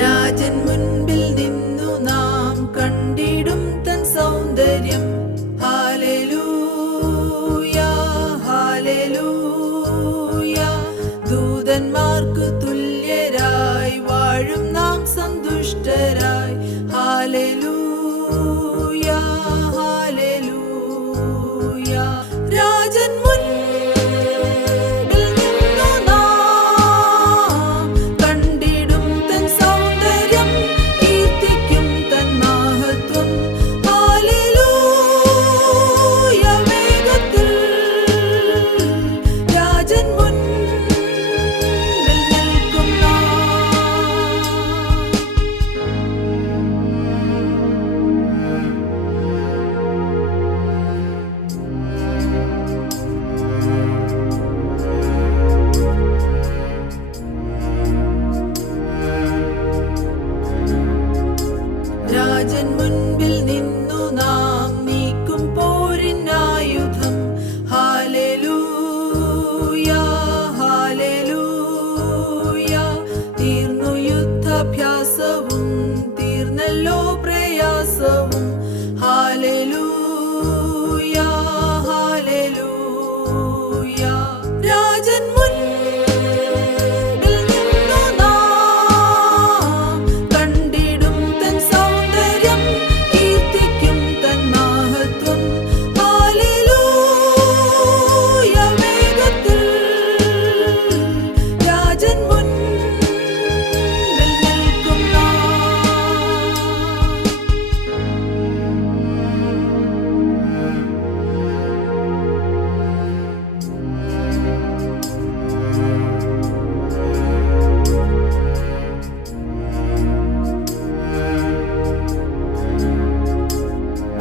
രാജൻ മുൻപിൽ നിന്നു നാം കണ്ടിടും തൻ സൗന്ദര്യം. Hallelujah hallelujah. ദൂതന്മാർക്കു തുല്യരായി വാഴും നാം സന്തുഷ്ടരായി. Hallelujah hallelujah. രാജൻ മുൻപിൽ നിന്നു നാം കണ്ടിടും തൻ സൗന്ദര്യം, കീർത്തിക്കും തൻ മഹത്വം. ഹല്ലേലൂയ. വേഗത്തിൽ രാജൻ മുൻപിൽ നിൽക്കും നാം. രാജൻ മുൻപിൽ നിന്നു നാം നീക്കും പോരിനായുധം. Hallelujah hallelujah. തീർന്നു യുദ്ധാഭ്യാസവും, തീർന്നല്ലോ പ്രയാസവും. Hallelujah hallelujah. രാജൻ മുൻപിൽ നിന്നു നാം കണ്ടിടും തൻ സൗന്ദര്യം, കീർത്തിക്കും തൻ മഹത്വം. ഹല്ലേലൂയ. വേഗത്തിൽ രാജൻ മുൻപിൽ നിൽക്കും നാം.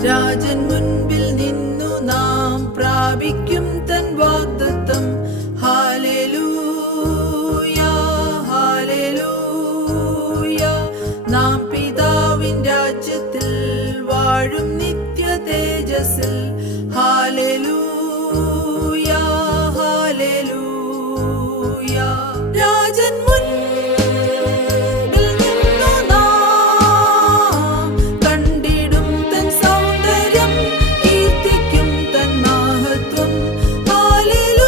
രാജൻ മുൻപിൽ നിന്നു നാം പ്രാപിക്കും തൻ വാഗ്ദത്തം. Hallelujah hallelujah. നാം പിതാവിൻ രാജ്യത്തിൽ വാഴും നിത്യ തേജസ്സിൽ. Hallelujah hallelujah. രാജൻ മുൻപിൽ നിന്നു നാം കണ്ടിടും തൻ സൗന്ദര്യം, കീർത്തിക്കും തൻ മഹത്വം. ഹല്ലേലൂയ.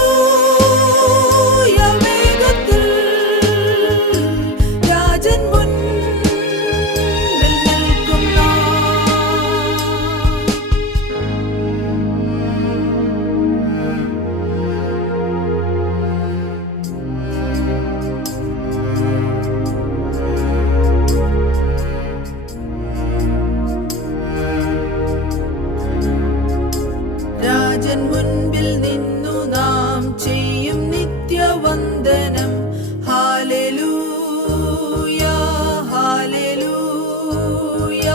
വേഗത്തിൽ രാജൻ മുൻപിൽ നിൽക്കും നാം. രാജൻ മുൻപിൽ നിന്നു നാം ചെയ്യും നിത്യവന്ദനം. Hallelujah hallelujah.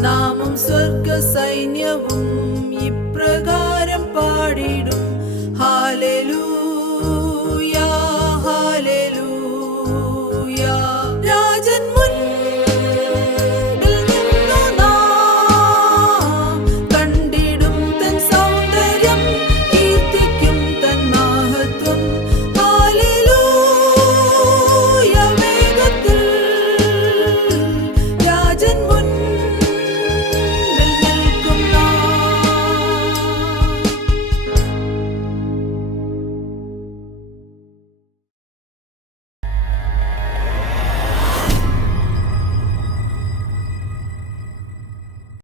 നാമും സ്വർഗ സൈന്യവും ഇപ്രകാരം പാടിടും.